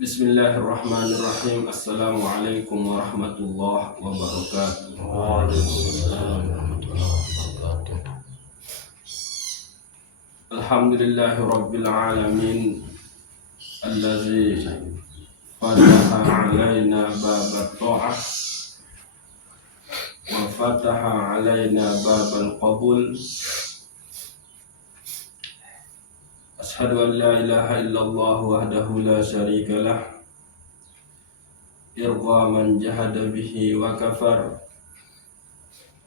Bismillahirrahmanirrahim. Assalamualaikum warahmatullahi wabarakatuh. Waalaikumsalam warahmatullahi wabarakatuh. Alhamdulillahi rabbil alamin allazi fataha alaina babat ta'ah wa fataha alaina babal qabul. Ashhadu an la ilaha illallah wahdahu la syarika lah irgha man jahada bihi wa kafar.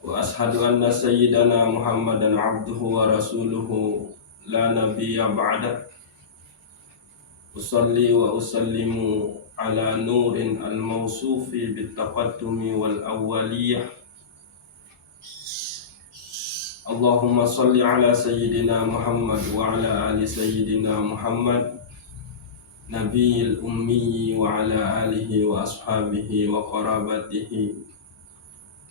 Wa ashhadu anna sayyidana Muhammadan abduhu wa rasuluhu la nabiyya ba'da. Usalli wa usallimu ala nurin al-mawsufi bittaqaddumi wal awwaliyah. Allahumma salli ala sayyidina Muhammad wa ala ali sayyidina Muhammad nabiyil ummi wa ala alihi wa ashabihi wa qarabatihi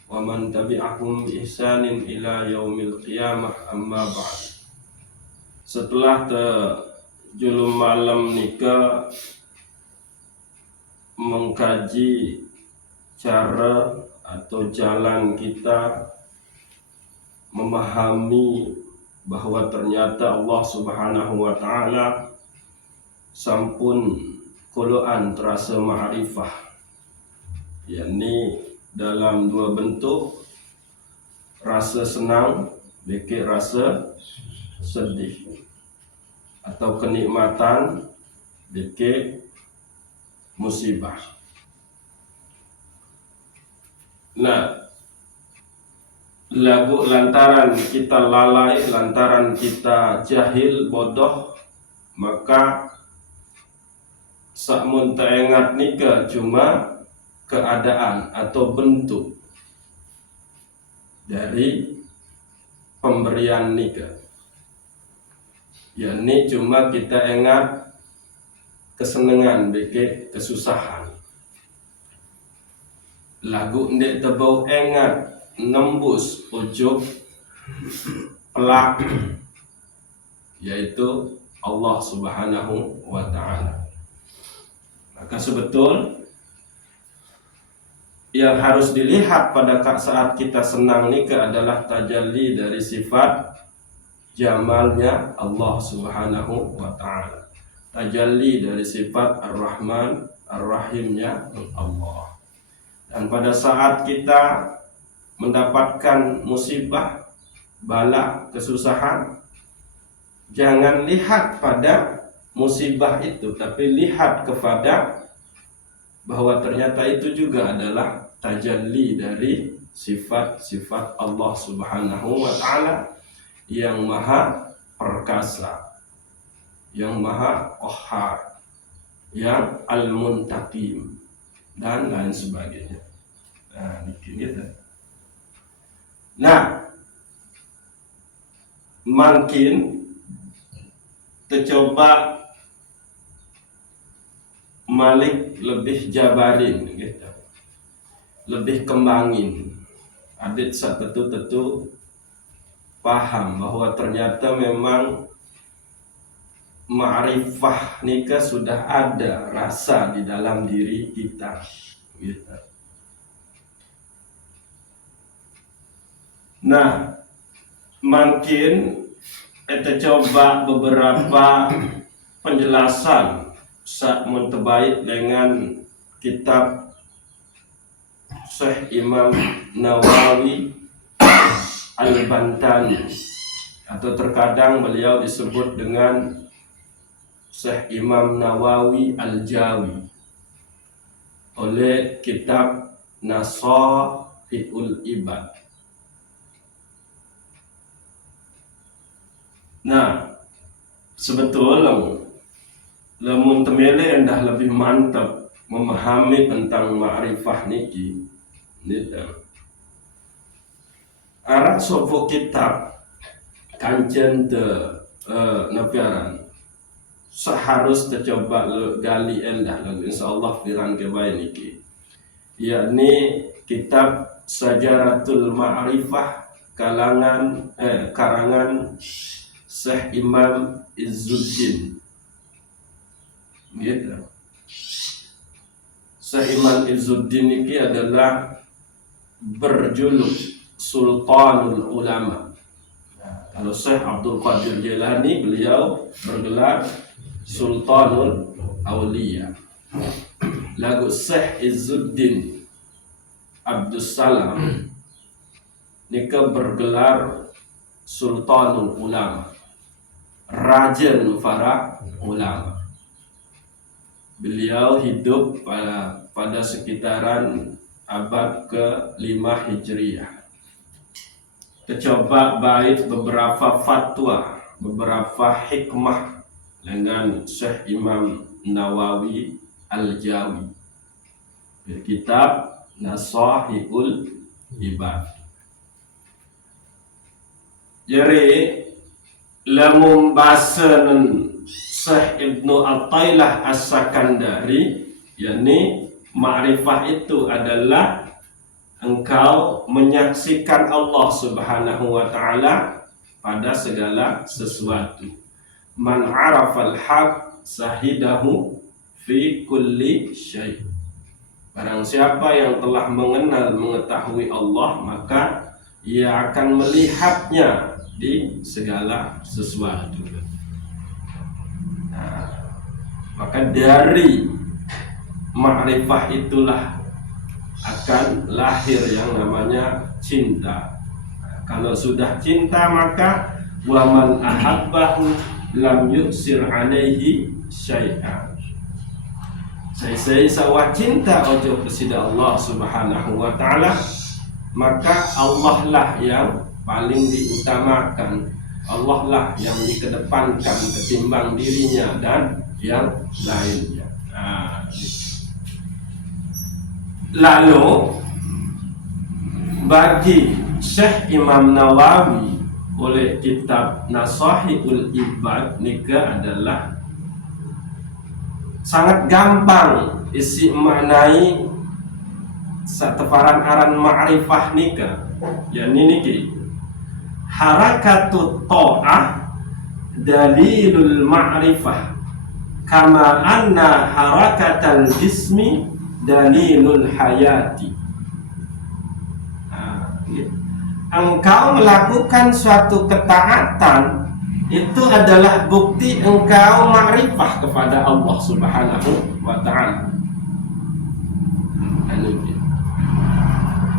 wa man tabi'ahum bi ihsanin ila yaumil qiyamah, amma ba'd. Setelah julum malam nikah mengkaji cara atau jalan kita memahami bahwa ternyata Allah Subhanahu wa ta'ala sampun kuluan terasa ma'rifah, yakni dalam dua bentuk, rasa senang beki rasa sedih, atau kenikmatan beki musibah. Nah, lagu lantaran kita lalai, lantaran kita jahil, bodoh, maka sakmun teringat nikah cuma keadaan atau bentuk dari pemberian nikah. Yani cuma kita ingat kesenangan beke kesusahan. Lagu ndek tebau ingat nembus ujub pelak, yaitu Allah Subhanahu wa ta'ala. Maka sebetul yang harus dilihat pada saat kita senang nikah adalah tajalli dari sifat jamalnya Allah Subhanahu wa ta'ala, tajalli dari sifat Ar-Rahman Ar-Rahimnya Allah. Dan pada saat kita mendapatkan musibah, bala, kesusahan, jangan lihat pada musibah itu, tapi lihat kepada bahwa ternyata itu juga adalah tajalli dari sifat-sifat Allah Subhanahu wa ta'ala yang maha perkasa, yang maha qahhar, yang al-muntaqim, dan lain sebagainya. Nah, gitu. Nah, makin tercoba Malik lebih jabarin gitu, lebih kembangin adit sak tetu paham bahwa ternyata memang ma'rifah nikah sudah ada rasa di dalam diri kita gitu. Nah, makin kita coba beberapa penjelasan saat terbaik dengan kitab Syekh Imam Nawawi Al-Bantani, atau terkadang beliau disebut dengan Syekh Imam Nawawi Al-Jawi, oleh kitab Nasahihul Ibad. Nah, sebetulnya lamun temele endah lebih mantap memahami tentang ma'rifah niki gitu. Arah sopo kitab kancen nafiaran seharus tercoba gali endah lagu insyaallah firan kebaik niki, yakni kitab Sajaratul Ma'rifah karangan Syekh Imam Izzuddin gitu. Syekh Iman Izzuddin ini adalah berjuluk Sultanul Ulama. Kalau Syekh Abdul Qadir Jailani, beliau bergelar Sultanul Aulia. Lagu Syekh Izzuddin Abdus Salam nika bergelar Sultanul Ulama, Raja para Ulama. Beliau hidup pada sekitaran abad ke-5 Hijriah. Kecoba bait beberapa fatwa, beberapa hikmah dengan Syekh Imam Nawawi Al-Jawi, kitab Nasahihul Ibad. Jadi lamun bahasan Syekh Ibnu Athailah As-Sakandari, yakni ma'rifah itu adalah engkau menyaksikan Allah Subhanahu wa ta'ala pada segala sesuatu. Man 'arafal haq sahidahu fi kulli syai'. Barang siapa yang telah mengetahui Allah, maka ia akan melihatnya di segala sesuatu. Nah, maka dari ma'rifah itulah akan lahir yang namanya cinta. Nah, kalau sudah cinta, maka waman ahabbahu lam yuksir alaihi syai'an. Saya sawah cinta ojo kepada Allah Subhanahu wa ta'ala, maka Allah lah yang paling diutamakan, Allah lah yang dikedepankan ketimbang dirinya dan yang lainnya. Nah, lalu bagi Syekh Imam Nawawi oleh kitab Nasahihul Ibad nika adalah sangat gampang isi maknai sateparan aran ma'rifah nika, yakni niki harakatut ta'ah dalilul ma'rifah kama anna harakatal jismi dalilul hayati. Engkau melakukan suatu ketaatan itu adalah bukti engkau ma'rifah kepada Allah Subhanahu wa ta'ala.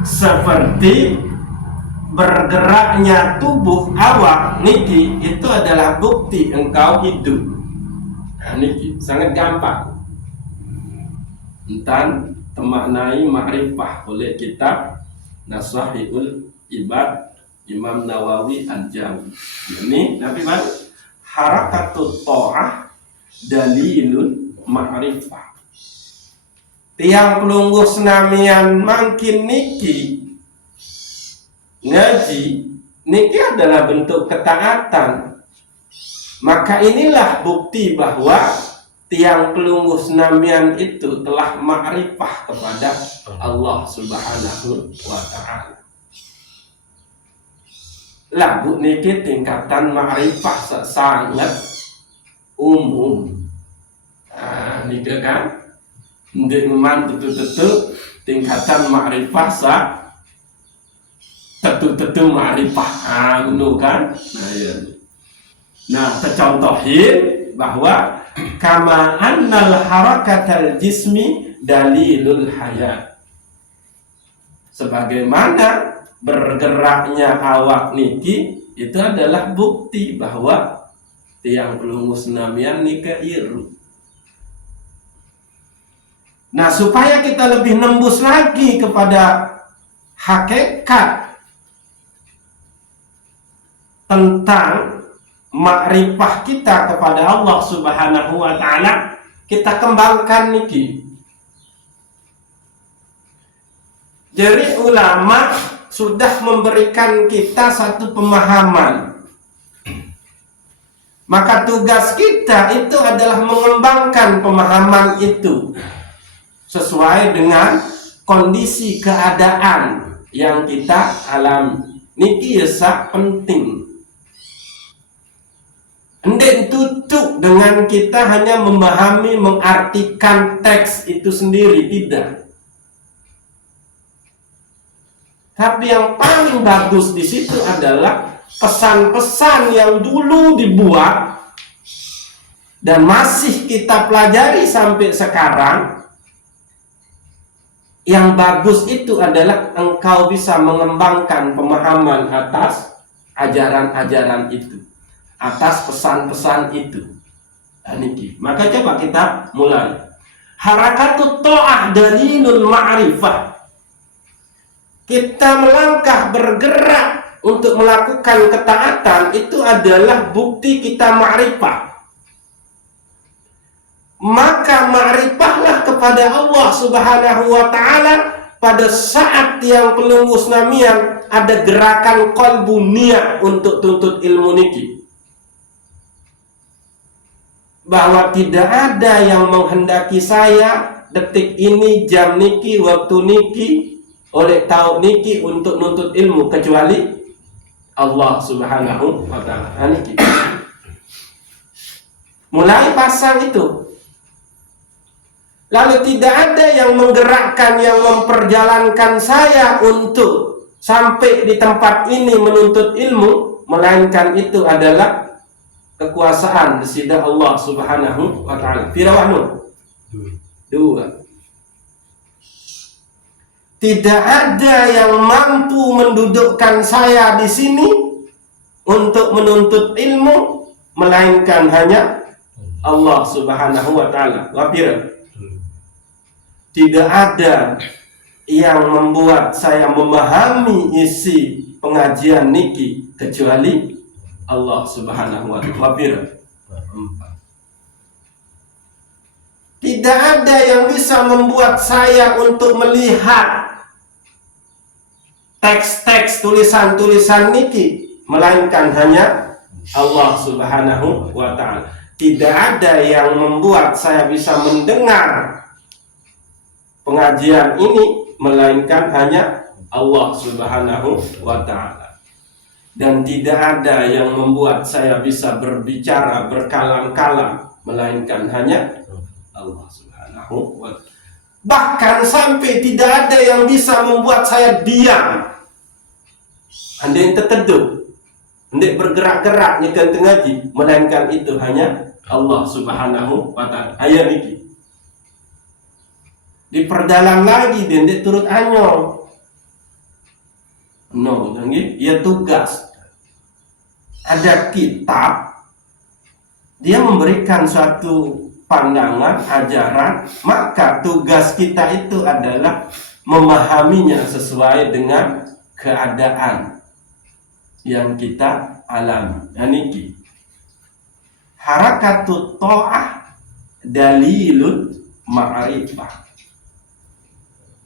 Seperti bergeraknya tubuh awak niki itu adalah bukti engkau hidup. Nah, niki sangat gampang. Entan temaknai ma'rifah oleh kitab Nasahihul Ibad Imam Nawawi Al-Jawi. Ini tapi baru harakatut ta'ah dalilun ma'rifah. Tiang pelungguh senamian makin niki ngaji niki adalah bentuk ketaatan. Maka inilah bukti bahwa tiang pelungguh senamian itu telah ma'rifah kepada Allah Subhanahu wa ta'ala. Lagu niki tingkatan ma'rifah sangat umum. Nah, niki kan dengan tetu-tetu tingkatan ma'rifah tetu-tetu ma'rifah. Ngono kan? Nah, ya. Nah, tercontohin bahwa kama annal harakatal jismi dalilul hayat. Sebagaimana bergeraknya awak niki itu adalah bukti bahwa tiang pelungguh senamian nika iru. Nah, supaya kita lebih nembus lagi kepada hakikat tentang makrifah kita kepada Allah Subhanahu wa ta'ala, kita kembangkan niki. Jadi ulama sudah memberikan kita satu pemahaman. Maka tugas kita itu adalah mengembangkan pemahaman itu sesuai dengan kondisi keadaan yang kita alami. Niki yasa penting. Ndek tutup dengan kita hanya memahami, mengartikan teks itu sendiri, tidak. Tapi yang paling bagus di situ adalah pesan-pesan yang dulu dibuat dan masih kita pelajari sampai sekarang. Yang bagus itu adalah engkau bisa mengembangkan pemahaman atas ajaran-ajaran itu, atas pesan-pesan itu. Maka coba kita mulai. Harakatut ta'ah dalilul ma'rifah. Kita melangkah, bergerak untuk melakukan ketaatan, itu adalah bukti kita ma'rifah. Maka ma'rifahlah kepada Allah Subhanahu wa ta'ala pada saat yang pelunggu senamian ada gerakan qalbu niat untuk tuntut ilmu niki. Bahwa tidak ada yang menghendaki saya detik ini, jam niki, waktu niki, oleh tahun niki untuk nuntut ilmu kecuali Allah Subhanahu wa ta'ala. Mulai pasang itu. Lalu tidak ada yang menggerakkan, yang memperjalankan saya untuk sampai di tempat ini menuntut ilmu, melainkan itu adalah kekuasaan disidah Allah Subhanahu wa ta'ala. Firawahnu dua. Tidak ada yang mampu mendudukkan saya di sini untuk menuntut ilmu, melainkan hanya Allah Subhanahu wa ta'ala. Wafir. Tidak ada yang membuat saya memahami isi pengajian niki kecuali Allah Subhanahu wa ta'ala. Tidak ada yang bisa membuat saya untuk melihat teks-teks, tulisan-tulisan niki, melainkan hanya Allah Subhanahu wa ta'ala. Tidak ada yang membuat saya bisa mendengar pengajian ini, melainkan hanya Allah Subhanahu wa ta'ala. Dan tidak ada yang membuat saya bisa berbicara berkalam-kalam, melainkan hanya Allah Subhanahu wa ta'ala. Bahkan sampai tidak ada yang bisa membuat saya diam. Anda yang terteduh, hendak bergerak-gerak nyekan ngaji, melainkan itu hanya Allah Subhanahu wa ta'ala. Ayat ini diperdalam lagi, dia hendak turut anyol. No, ya tugas. Ada kitab, dia memberikan suatu pandangan, ajaran, maka tugas kita itu adalah memahaminya sesuai dengan keadaan yang kita alami. Niki harakatut ta'ah dalilun ma'rifah.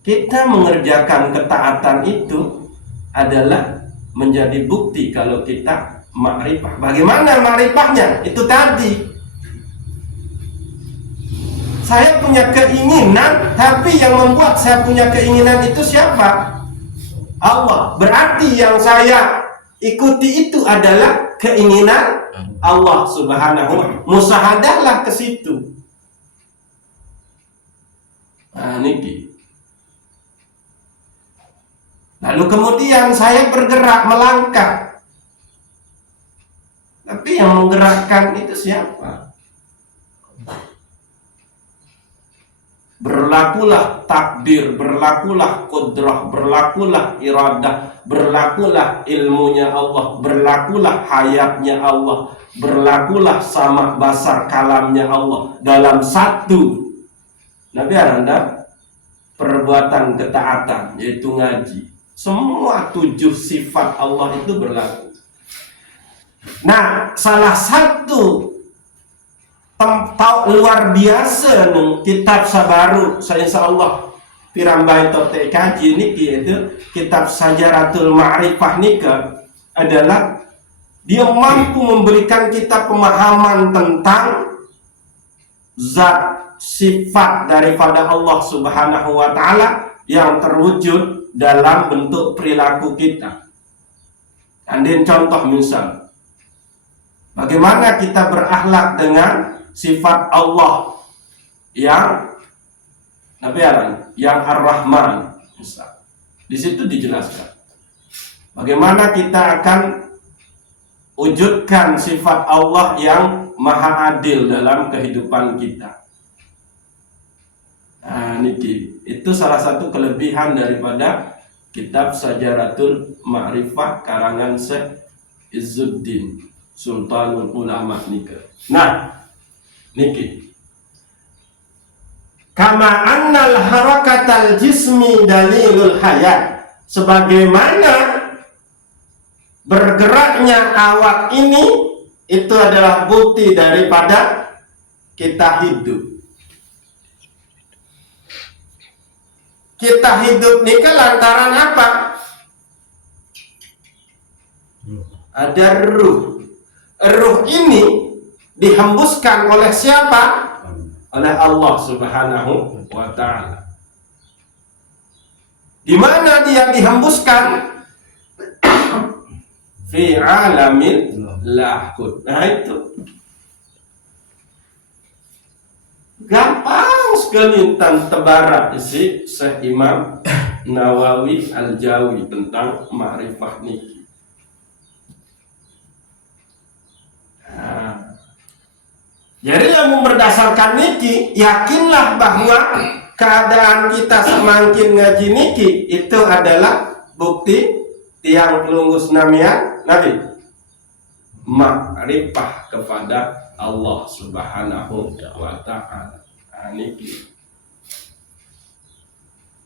Kita mengerjakan ketaatan itu adalah menjadi bukti kalau kita ma'rifah. Bagaimana ma'rifahnya? Itu tadi, saya punya keinginan, tapi yang membuat saya punya keinginan itu siapa? Allah. Berarti yang saya ikuti itu adalah keinginan Allah Subhanahu wa ta'ala. Musahadahlah ke situ. Niki. Lalu kemudian saya bergerak, melangkah. Tapi yang menggerakkan itu siapa? Berlakulah takdir, berlakulah kudrah, berlakulah iradah, berlakulah ilmunya Allah, berlakulah hayatnya Allah, berlakulah sama basar kalamnya Allah dalam satu. Nabi Anda perbuatan ketaatan, yaitu ngaji. Semua 7 sifat Allah itu berlaku. Nah, salah satu tempat luar biasa nih kitab sabaru saya insyaallah pirambai tote kaji niki, yaitu kitab Sajaratul Ma'rifah nika, adalah dia mampu memberikan kita pemahaman tentang zat sifat daripada Allah Subhanahu wa ta'ala yang terwujud dalam bentuk perilaku kita. Andin contoh misal, Bagaimana kita berakhlak dengan sifat Allah yang yang Ar-Rahman. Di situ dijelaskan bagaimana kita akan wujudkan sifat Allah yang maha adil dalam kehidupan kita. Nah, niki itu salah satu kelebihan daripada kitab Sajaratul Ma'rifah karangan Syekh Izzuddin Sultanul Ulama nika. Nah, niki kama annal harakatal jismi dalilul hayat, sebagaimana bergeraknya awak ini itu adalah bukti daripada kita hidup. Kita hidup ini kan lantaran apa? Ada ruh. Ruh ini dihembuskan oleh siapa? Oleh Allah Subhanahu wa ta'ala. Di mana dia dihembuskan? Fi alamil lahud. Nah itu gampang sekali tebarat isi Syekh Imam Nawawi Al-Jawi tentang ma'rifah niki. Nah, jadi yang berdasarkan niki, yakinlah bahwa keadaan kita semakin ngaji niki itu adalah bukti tiang pelunggus namian Nabi ma'rifah kepada Allah Subhanahu wa ta'ala. Nah, niki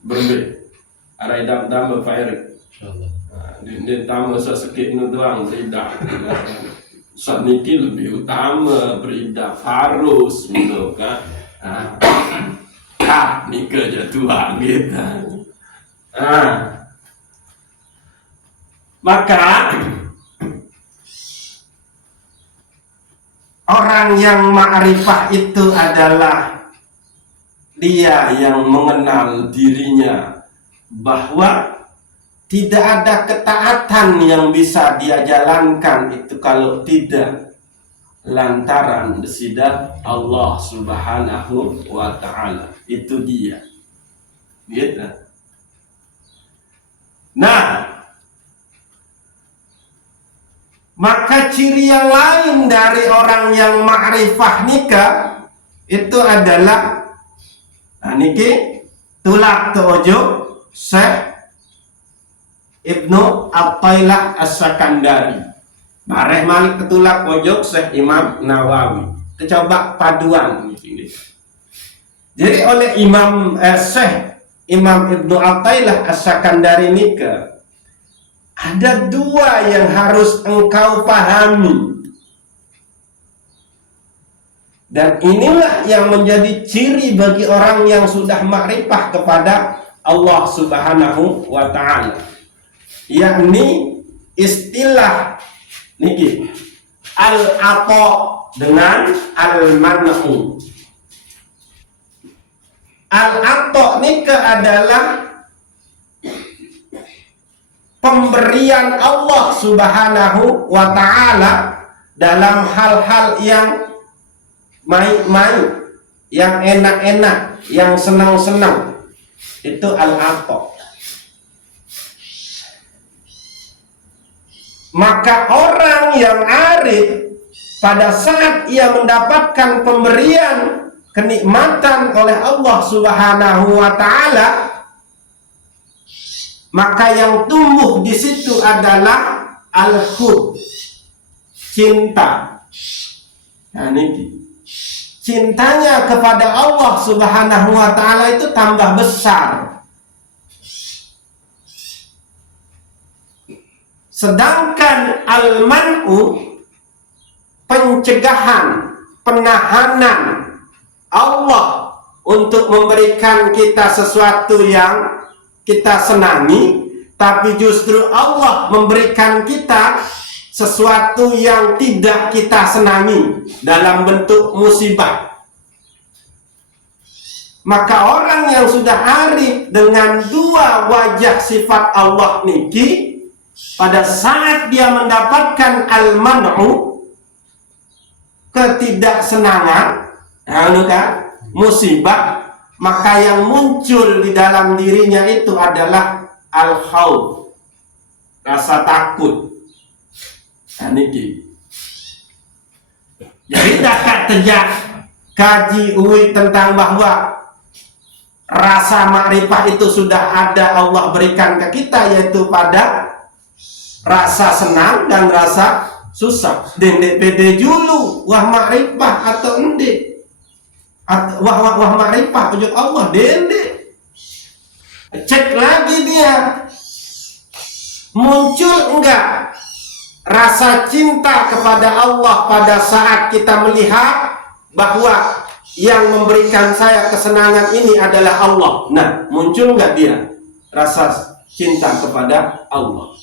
berbeda ada idam fairik insyaallah. Di tamu sesekit nu doang beridah. Saat niki lebih utama beridah harus gitu kan. Niki jatuhan gitu. Maka orang yang ma'rifah itu adalah dia yang mengenal dirinya bahwa tidak ada ketaatan yang bisa dia jalankan itu kalau tidak lantaran desidat Allah Subhanahu wa ta'ala. Itu dia. Gitu. Nah, maka ciri yang lain dari orang yang ma'rifah nikah itu adalah niki tulak teojo Syekh Ibnu Athailah As-Sakandari. Bareh malik ketulak pojok Syekh Imam Nawawi. Coba paduan niki. Jadi oleh Syekh Imam Ibnu Athailah As-Sakandari nikah ada dua yang harus engkau pahami. Dan inilah yang menjadi ciri bagi orang yang sudah ma'rifah kepada Allah Subhanahu wa ta'ala. Yakni istilah niki al-ata dengan al-man'u. Al-ata nika adalah pemberian Allah Subhanahu wa ta'ala dalam hal-hal yang main-main, yang enak-enak, yang senang-senang. Itu al-ata. Maka orang yang arif pada saat ia mendapatkan pemberian kenikmatan oleh Allah Subhanahu wa ta'ala, maka yang tumbuh di situ adalah al-hub, cinta. Nah, ini cintanya kepada Allah Subhanahu wa ta'ala itu tambah besar. Sedangkan al-man'u, pencegahan, penahanan Allah untuk memberikan kita sesuatu yang kita senangi, tapi justru Allah memberikan kita sesuatu yang tidak kita senangi dalam bentuk musibah. Maka orang yang sudah arif dengan dua wajah sifat Allah niki, pada saat dia mendapatkan al-man'u, ketidaksenangan, kan, musibah, maka yang muncul di dalam dirinya itu adalah al-khauf, rasa takut. Niki. Jadi dapat terjak kaji uwi tentang bahwa rasa makrifah itu sudah ada Allah berikan ke kita, yaitu pada rasa senang dan rasa susah. Dendek pede dulu wah makrifah atau endek, wah makrifah ujuk Allah dendek. Cek lagi dia muncul enggak rasa cinta kepada Allah pada saat kita melihat bahwa yang memberikan saya kesenangan ini adalah Allah. Nah, muncul enggak dia rasa cinta kepada Allah?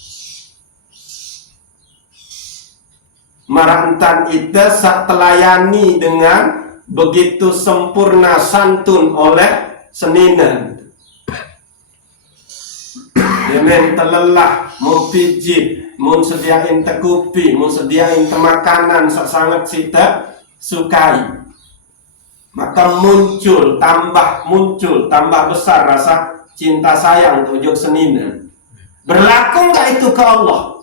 Marantan itu sak telayani dengan begitu sempurna santun oleh seninan. Demen telelah, mau pijit, mau sediain tekupi, mau sediain makanan sangat kita sukai. Maka muncul, tambah besar rasa cinta sayang untuk ujuk seninan. Berlaku nggak itu ke Allah?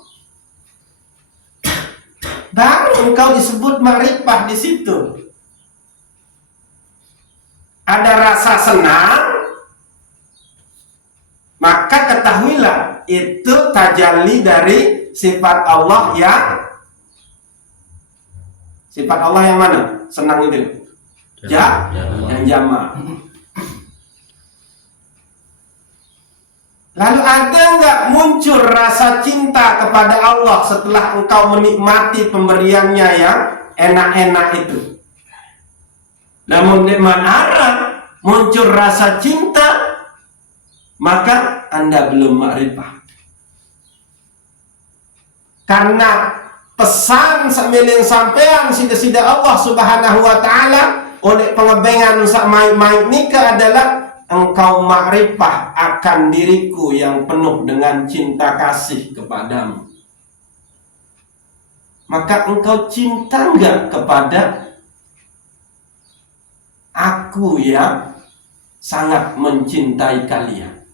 Baru engkau disebut makrifah di situ. Ada rasa senang, maka ketahuilah itu tajalli dari sifat Allah yang mana? Senang itu. Yang jama'. Lalu ada enggak muncul rasa cinta kepada Allah setelah engkau menikmati pemberiannya yang enak-enak itu? Namun di mana muncul rasa cinta, maka Anda belum makrifah. Karena pesan samiling sampean sida-sida Allah Subhanahu wa taala oleh pengebengan sak main-main nikah adalah engkau makrifah akan diriku yang penuh dengan cinta kasih kepadamu. Maka engkau cinta enggak kepada aku yang sangat mencintai kalian?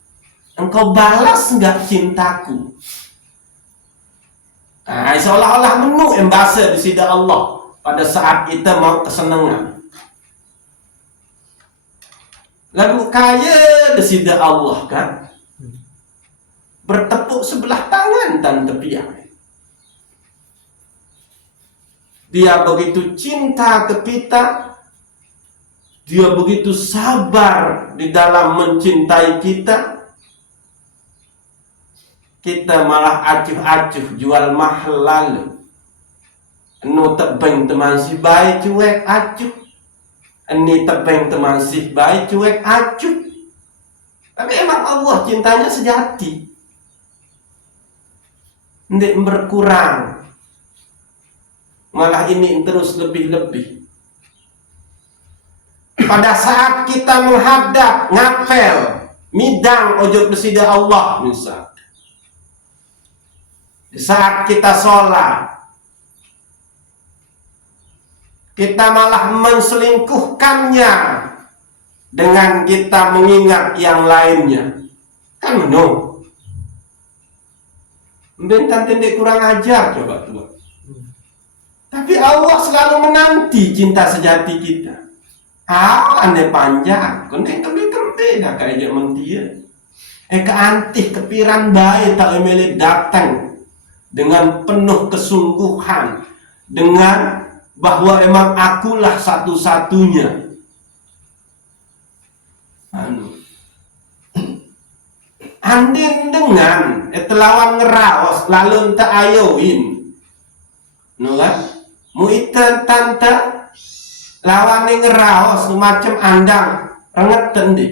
Engkau balas enggak cintaku? Nah, seolah-olah menu embase di sida Allah pada saat kita mau kesenangan. Lalu kaya di sida Allah kan, bertepuk sebelah tangan dan tepian. Dia begitu cinta ke kita, dia begitu sabar di dalam mencintai kita. Kita malah acuh-acuh jual mahal lalu. Anu tebeng teman si baik cuek acuh. Ini tebeng teman si baik cuek acuh. Tapi emang Allah cintanya sejati. Nggak berkurang. Malah ini terus lebih-lebih. Pada saat kita menghadap ngapel midang ojo besida Allah misal. Di saat kita sholat, kita malah menselingkuhkannya dengan kita mengingat yang lainnya. Kan no. Bentar tendek kurang ajar coba tuh. Tapi Allah selalu menanti cinta sejati kita. Ande panjang, kene kembe dah kayak zaman dia. Keantih kepiran baik tak emeli datang dengan penuh kesungguhan, dengan bahwa emang akulah satu-satunya. Andin dengan telawan ngeraos lalu enta ayoin. No kan? Mu ita tante lawan ngeraos macam andang renget tendi.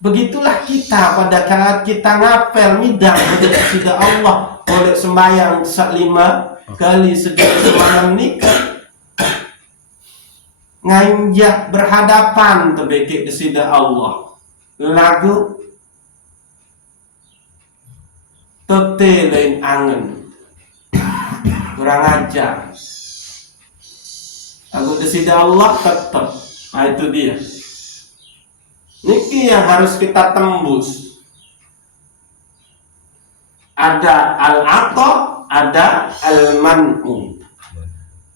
Begitulah kita pada saat kita ngapel midang kepada sida Allah oleh sembahyang 5 kali sejak semalam nikah nganjak berhadapan tebekik kesida Allah lagu tete lain angen kurang ajar. Aku desida Allah tetap. Nah itu dia. Niki yang harus kita tembus. Ada al-ata, ada al-man'u.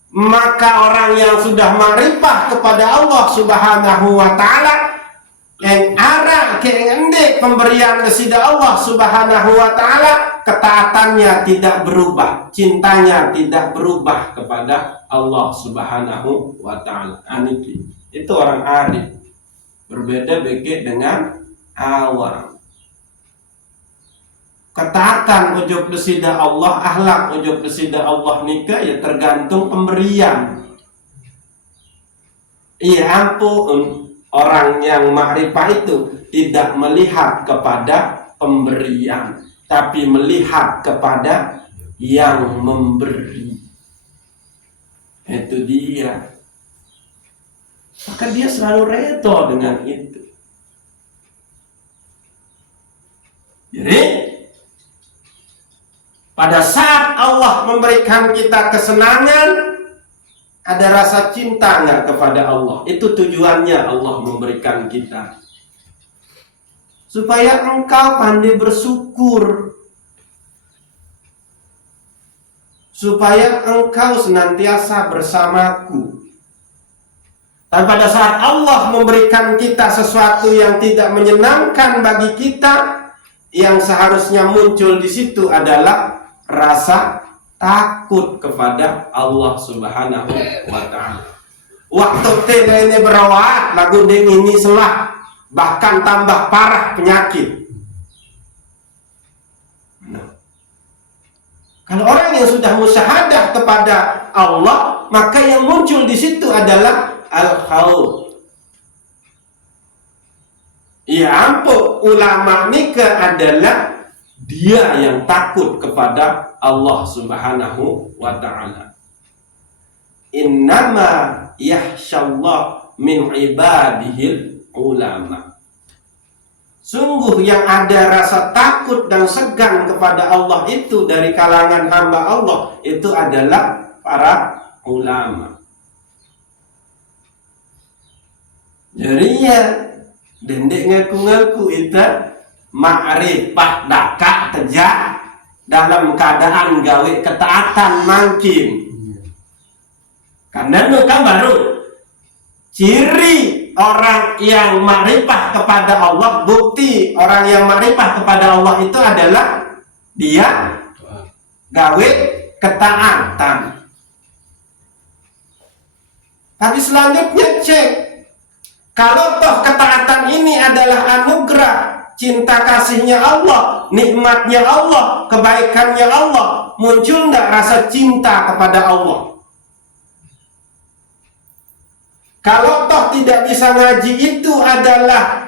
Maka orang yang sudah ma'rifah kepada Allah Subhanahu wa ta'ala, yang arah keendek pemberian kesida Allah Subhanahu wa ta'ala, ketaatannya tidak berubah, cintanya tidak berubah kepada Allah Subhanahu wa ta'ala. Aniki itu orang arif, berbeda beke dengan awam. Ketaatan ujub desida Allah, akhlak ujub desida Allah nikah ya tergantung pemberian. Iya ampun, orang yang makrifah itu tidak melihat kepada pemberian, tapi melihat kepada yang memberi. Itu dia. Maka dia selalu redha dengan itu. Jadi pada saat Allah memberikan kita kesenangan, ada rasa cinta nggak kepada Allah? Itu tujuannya Allah memberikan kita. Supaya engkau pandai bersyukur. Supaya engkau senantiasa bersamaku. Dan pada saat Allah memberikan kita sesuatu yang tidak menyenangkan bagi kita, yang seharusnya muncul di situ adalah rasa takut kepada Allah Subhanahu wa ta'ala. Waktu tele ini berawat, lagu ding ini selah, bahkan tambah parah penyakit. Nah, kalau orang yang sudah musyahadah kepada Allah, maka yang muncul di situ adalah al-khawf. Ya ampun, ulama nikah adalah dia yang takut kepada Allah Subhanahu wa ta'ala. Innama yakhshallah min ibadihil ulama. Sungguh yang ada rasa takut dan segan kepada Allah itu dari kalangan hamba Allah itu adalah para ulama. Jadi ya dendek ngaku-ngaku itu ma'rifah dakak tejak dalam keadaan gawe ketaatan makin. Karena itu kan baru ciri orang yang ma'rifah kepada Allah, bukti orang yang ma'rifah kepada Allah itu adalah dia gawe ketaatan. Tapi selanjutnya cek, kalau toh ketaatan ini adalah anugerah, cinta kasihnya Allah, nikmatnya Allah, kebaikannya Allah, muncul enggak rasa cinta kepada Allah? Kalau toh tidak bisa ngaji itu adalah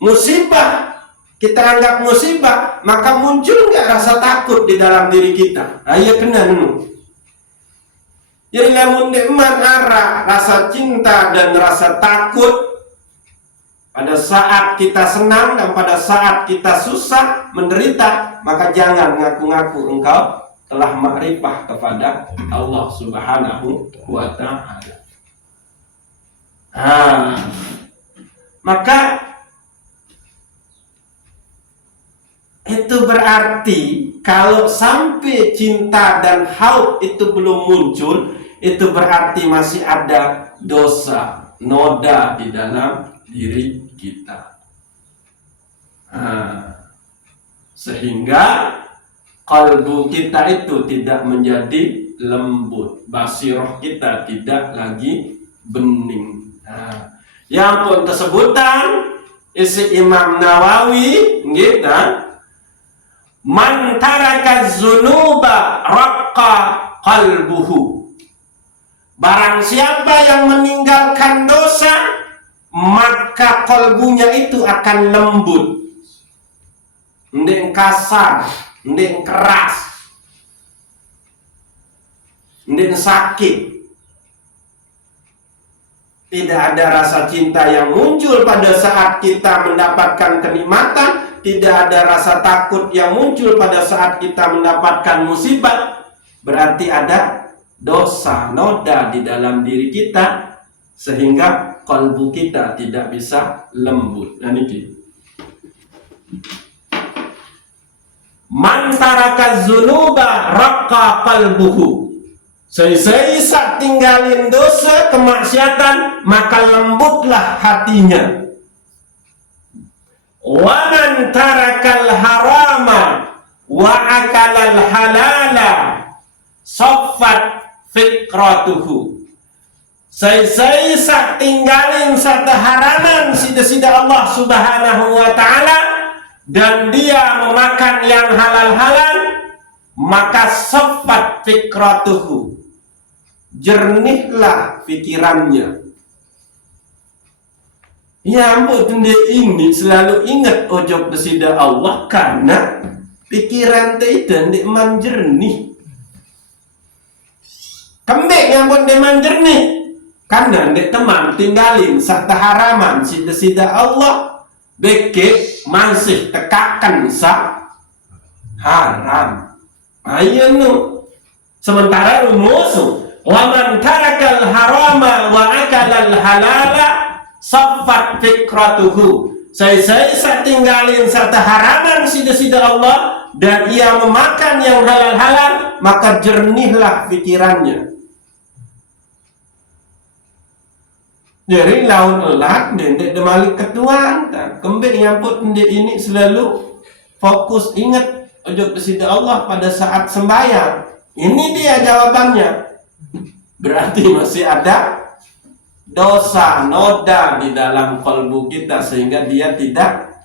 musibah, kita anggap musibah, maka muncul enggak rasa takut di dalam diri kita? Ayo kena dulu. Jadi lamun nikmat arah rasa cinta dan rasa takut pada saat kita senang dan pada saat kita susah, menderita, maka jangan ngaku-ngaku engkau telah ma'rifah kepada Allah Subhanahu wa ta'ala. Maka itu berarti kalau sampai cinta dan haud itu belum muncul, itu berarti masih ada dosa, noda di dalam diri kita. Sehingga kalbu kita itu tidak menjadi lembut, basiroh kita tidak lagi bening. Yang pun tersebutkan isi Imam Nawawi gitu, man taraka dzunuba raqqa qalbuhu. Barang siapa yang meninggalkan dosa, maka kalbunya itu akan lembut, ndek kasar, ndek keras, ndek sakit. Tidak ada rasa cinta yang muncul pada saat kita mendapatkan kenikmatan. Tidak ada rasa takut yang muncul pada saat kita mendapatkan musibah. Berarti ada dosa, noda di dalam diri kita, sehingga kalbu kita tidak bisa lembut. Nah, ini man taraka dzunuba raqqa qalbuhu. Seisa tinggalin dosa, kemaksiatan, maka lembutlah hatinya. Wa man tarakal harama wa akalal halala saffat fikratuhu. Seisa tinggalin satu haraman sida-sida Allah Subhanahu wa ta'ala, dan dia memakan yang halal-halal, maka saffat fikratuhu, jernihlah pikirannya. Ya ampun, dia ini selalu ingat ojo besida Allah, karena pikiran tidak man jernih. Kembek yang pun deman jernih, karena dek teman tinggalin satu haraman sida-sida Allah, beke masih tekakan sa haram. Ayanu sementara rumusu wa man tarakal harama wa akalal halala saffat fikratuhu. Saya tinggalin satu haraman sida-sida Allah, dan ia memakan yang halal-halal, maka jernihlah pikirannya. Jadi laun elak dendek demalik ketuan kan. Kembali yang pun ini selalu fokus ingat ojo besida Allah pada saat sembahyang. Ini dia jawabannya. Berarti masih ada dosa, noda di dalam kalbu kita, sehingga dia tidak,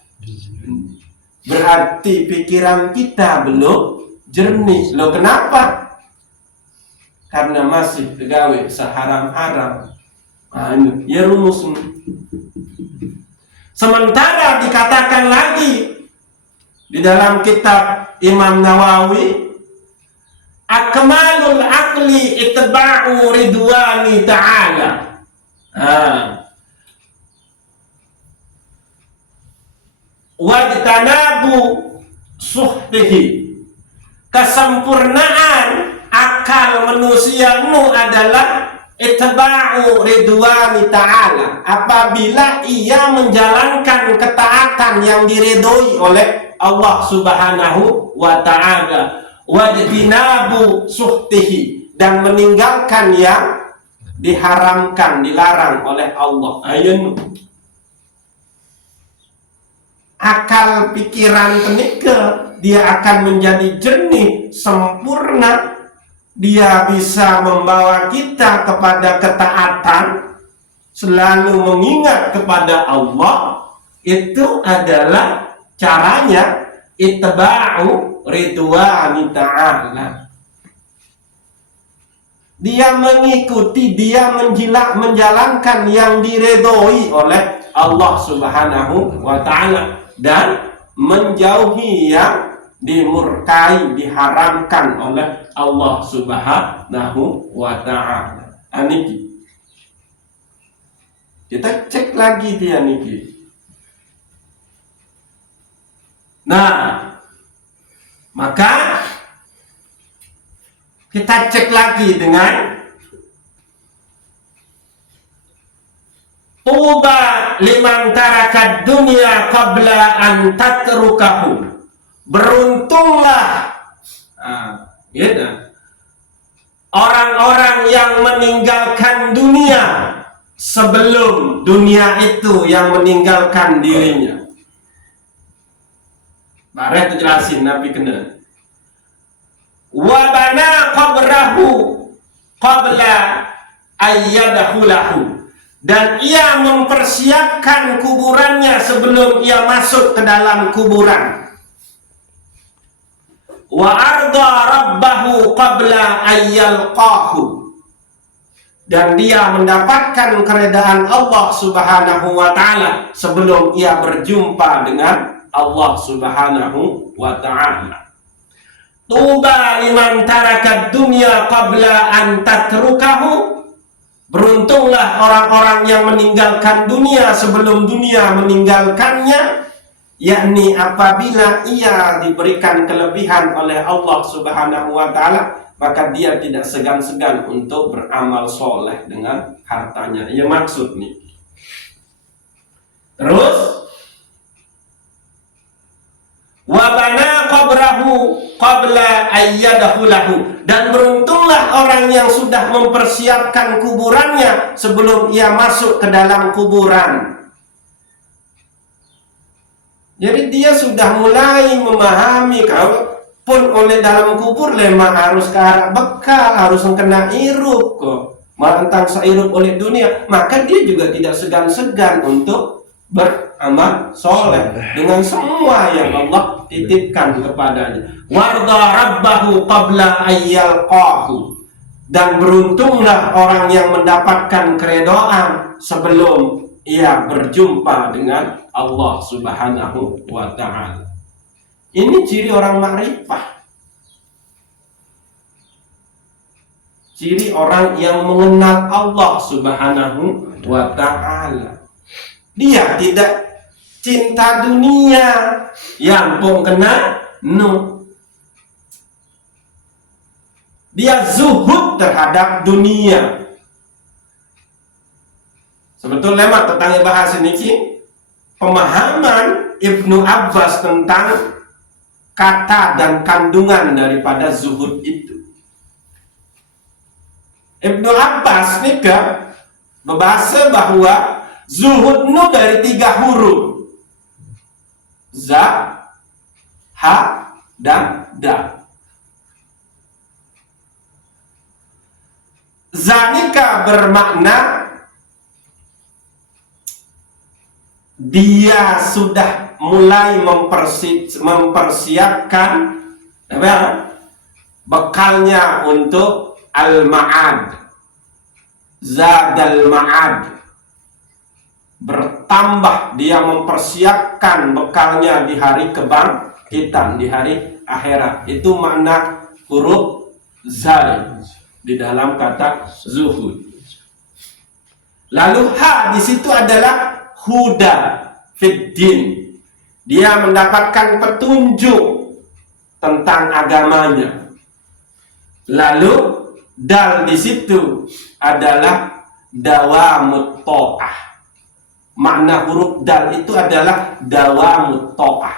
berarti pikiran kita belum jernih. Loh kenapa? Karena masih tegawe seharam-haram. Ya rumus. Sementara dikatakan lagi di dalam kitab Imam Nawawi, akmalul aqli itba'u ridwani ta'ala. Wajtanabu suhtihi. Kesempurnaan akal manusia nu adalah itba'u ridwani ta'ala, apabila ia menjalankan ketaatan yang diridhoi oleh Allah Subhanahu wa ta'ala. Wajtinabu suhtihi, dan meninggalkan yang diharamkan, dilarang oleh Allah. Ayun akal pikiran tenika, dia akan menjadi jernih, sempurna. Dia bisa membawa kita kepada ketaatan, selalu mengingat kepada Allah. Itu adalah caranya itba'u ridwani ta'ala. Dia mengikuti, dia menjalankan yang diredoi oleh Allah Subhanahu wa ta'ala, dan menjauhi yang dimurkai, diharamkan oleh Allah Subhanahu wa ta'ala. Aniki kita cek lagi dia niki. Nah, maka kita cek lagi dengan tuba liman tarakad dunya qabla an tatrukahu. Beruntunglah orang-orang yang meninggalkan dunia sebelum dunia itu yang meninggalkan dirinya. Barat jelasin Nabi kena. Wa bana qabrahu qabla ayyadkhulahu, dan ia mempersiapkan kuburannya sebelum ia masuk ke dalam kuburan. Wa arda rabbahu qabla ayyalqahu, dan dia mendapatkan keredaan Allah Subhanahu wa ta'ala sebelum ia berjumpa dengan Allah Subhanahu wa ta'ala. Tuba liman tarakad dunya qabla an tatrukahu, Beruntunglah orang-orang yang meninggalkan dunia sebelum dunia meninggalkannya, yakni apabila ia diberikan kelebihan oleh Allah Subhanahu wa taala, maka dia tidak segan-segan untuk beramal soleh dengan hartanya. Ya maksud nih. Terus wabana qabrahu qabla ayyadahulahu, dan beruntunglah orang yang sudah mempersiapkan kuburannya sebelum ia masuk ke dalam kuburan. Jadi dia sudah mulai memahami kalau pun oleh dalam kubur lemah harus ke arah bekal, harus kena irup kok. Tentang seirup oleh dunia, maka dia juga tidak segan-segan untuk beramal soleh dengan semua yang Allah titipkan kepadanya. Warda rabbahu qabla ayyalqahu, dan beruntunglah orang yang mendapatkan keredaan sebelum ia berjumpa dengan Allah Subhanahu wa ta'ala. Ini ciri orang makrifah, ciri orang yang mengenal Allah Subhanahu wa ta'ala. Dia tidak cinta dunia, yang pun kena no. Dia zuhud terhadap dunia. Sebetulnya tentang bahas ini pemahaman Ibnu Abbas tentang kata dan kandungan daripada zuhud itu. Ibnu Abbas nika berbahasa bahwa zuhud nu dari 3 huruf, za, ha, dan da. Zanika bermakna dia sudah mulai mempersiapkan bekalnya untuk al-ma'ad, zadal ma'ad, bertambah. Dia mempersiapkan bekalnya di hari kebangkitan, di hari akhirat. Itu makna huruf zai di dalam kata zuhud. Lalu ha di situ adalah huda fiddin. Dia mendapatkan petunjuk tentang agamanya. Lalu dal di situ adalah dawamut ta'ah. Makna huruf dal itu adalah dawamut ta'ah.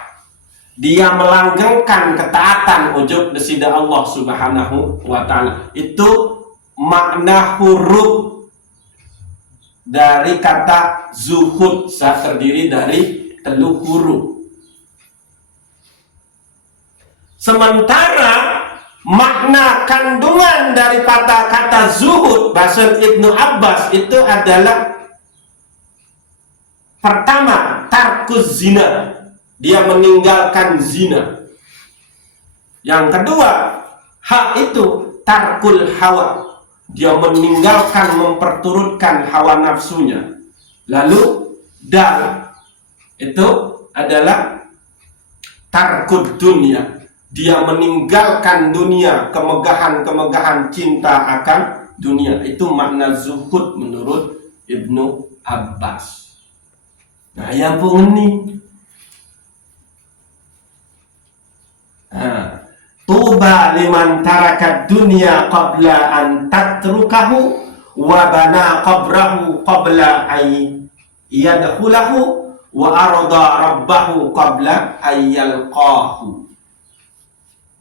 Dia melanggengkan ketaatan ujub desida Allah Subhanahu wa ta'ala. Itu makna huruf dari kata zuhud, terdiri dari 3 huruf. Sementara makna kandungan daripada kata zuhud bahasa Ibnu Abbas itu adalah pertama, tarkuz zina, dia meninggalkan zina. Yang kedua, ha itu tarkul hawa, dia meninggalkan, memperturutkan hawa nafsunya. Lalu dal itu adalah tarkud dunia, dia meninggalkan dunia, kemegahan-kemegahan cinta akan dunia. Itu makna zuhud menurut Ibnu Abbas. Nah, yang pun ini tuba liman tarakat dunia qabla an tatrukahu wa bana qabrahu qabla ay yadkhulahu wa arada rabbahu qabla ayyalqahu.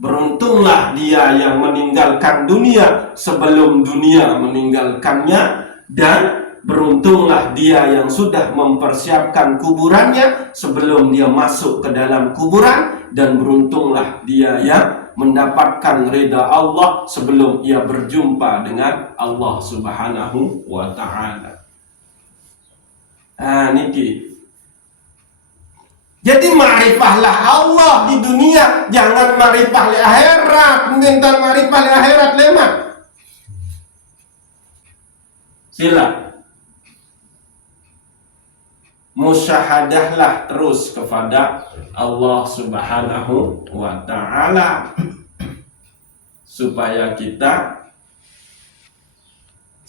Beruntunglah dia yang meninggalkan dunia sebelum dunia meninggalkannya, dan beruntunglah dia yang sudah mempersiapkan kuburannya sebelum dia masuk ke dalam kuburan, dan beruntunglah dia yang mendapatkan ridha Allah sebelum ia berjumpa dengan Allah Subhanahu wa ta'ala. Niki. Jadi ma'rifahlah Allah di dunia, jangan ma'rifah li akhirat. Minta ma'rifah li akhirat lemah. Sila. Musyahadahlah terus kepada Allah Subhanahu wa ta'ala supaya kita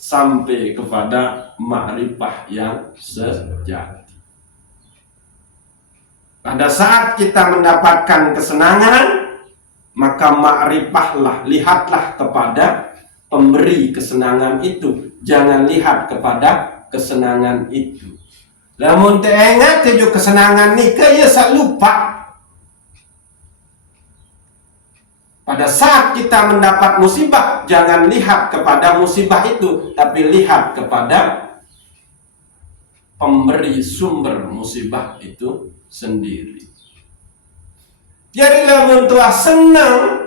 sampai kepada ma'rifah yang sejati. Pada saat kita mendapatkan kesenangan, maka ma'rifahlah, lihatlah kepada pemberi kesenangan itu. Jangan lihat kepada kesenangan itu. Lamun teringat tujuh kesenangan ni ke ya sak lupa. Pada saat kita mendapat musibah, jangan lihat kepada musibah itu, tapi lihat kepada pemberi sumber musibah itu sendiri. Jadi lamun tuah senang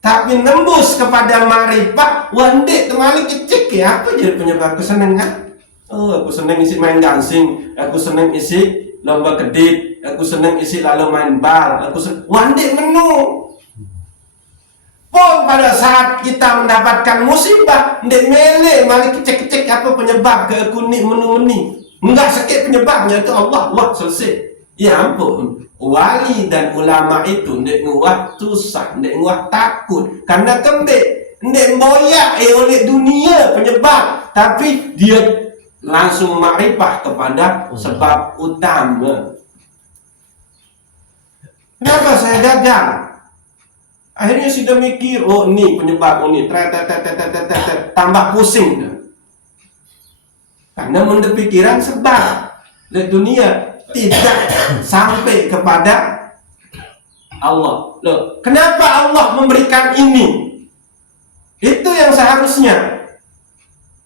tapi nembus kepada ma'rifah, wandek temali kecik ya, apa jadi penyebab kesenangan? Oh, aku senang isi main dancing, aku senang isi lomba kedit, aku senang isi lalu main bal, aku senang wandek menu. Pun pada saat kita mendapatkan musibah, ndek mele mali kecek-kecek apa penyebab ke kuning menu-meni. Enggak sakit penyebabnya itu Allah, wah selesai. Ya ampun. Wali dan ulama itu ndek nguah susah, ndek nguah takut karena kembek ndek boyak oleh dunia penyebab, tapi dia langsung ma'rifah kepada sebab utama. Kenapa saya gagal? Akhirnya sudah mikir, oh ini penyebab, oh ini tambah pusing. Karena menurut pikiran sebab di dunia tidak sampai kepada Allah. Loh, kenapa Allah memberikan ini? Itu yang seharusnya.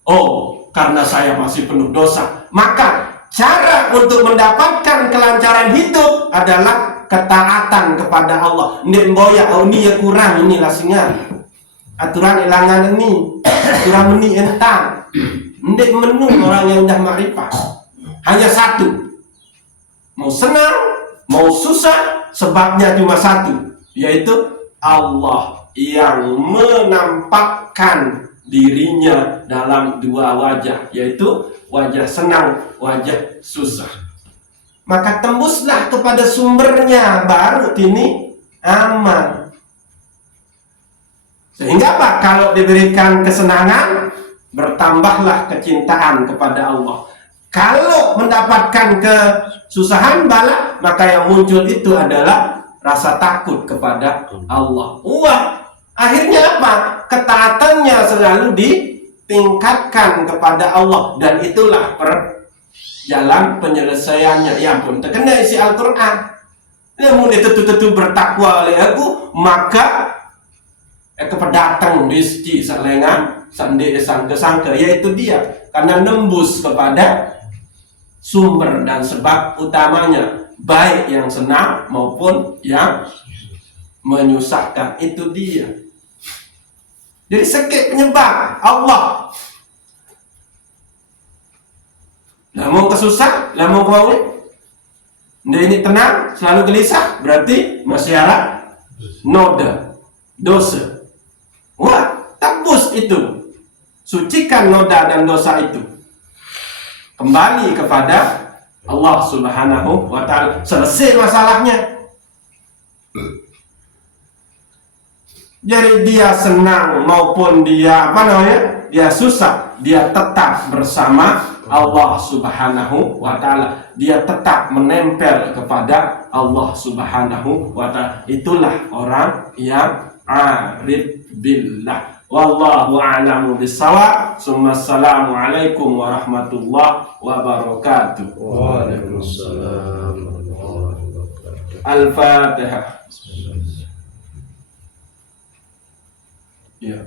Oh, karena saya masih penuh dosa. Maka cara untuk mendapatkan kelancaran hidup adalah ketaatan kepada Allah. Ndek boyak, oh ini ya kurang, ini lasingan. Aturan ilangan ini, aturan ini entang. Ndek menu orang yang dah makrifat. Hanya satu. Mau senang, mau susah, sebabnya cuma satu, yaitu Allah yang menampakkan dirinya dalam dua wajah, yaitu wajah senang, wajah susah. Maka tembuslah kepada sumbernya, baru ini aman. Sehingga apa? Kalau diberikan kesenangan, bertambahlah kecintaan kepada Allah. Kalau mendapatkan kesusahan bala, maka yang muncul itu adalah rasa takut kepada Allah. Wah, akhirnya apa? Ketaatannya selalu ditingkatkan kepada Allah, dan itulah jalan penyelesaiannya. Ya ampun, terkena isi Al-Quran. Namun itu bertakwa oleh aku, maka kepedatang rizki salengan sandi sangka-sangka, yaitu dia karena nembus kepada sumber dan sebab utamanya, baik yang senang maupun yang menyusahkan, itu dia. Jadi sakit penyebab Allah. Namun kesusah, namun kau ini tenang, selalu gelisah, berarti masih ada noda, dosa. Wah, tebus itu. Sucikan noda dan dosa itu. Kembali kepada Allah Subhanahu wa ta'ala. Selesai masalahnya. Jadi dia senang maupun dia dia susah, dia tetap bersama Allah Subhanahu wa ta'ala. Dia tetap menempel kepada Allah Subhanahu wa ta'ala. Itulah orang yang arif billah. Wallahu a'lamu bissawab. Assalamu alaikum warahmatullahi wabarakatuh. Waalaikumsalam warahmatullahi wabarakatuh. Al-Fatihah. Ya.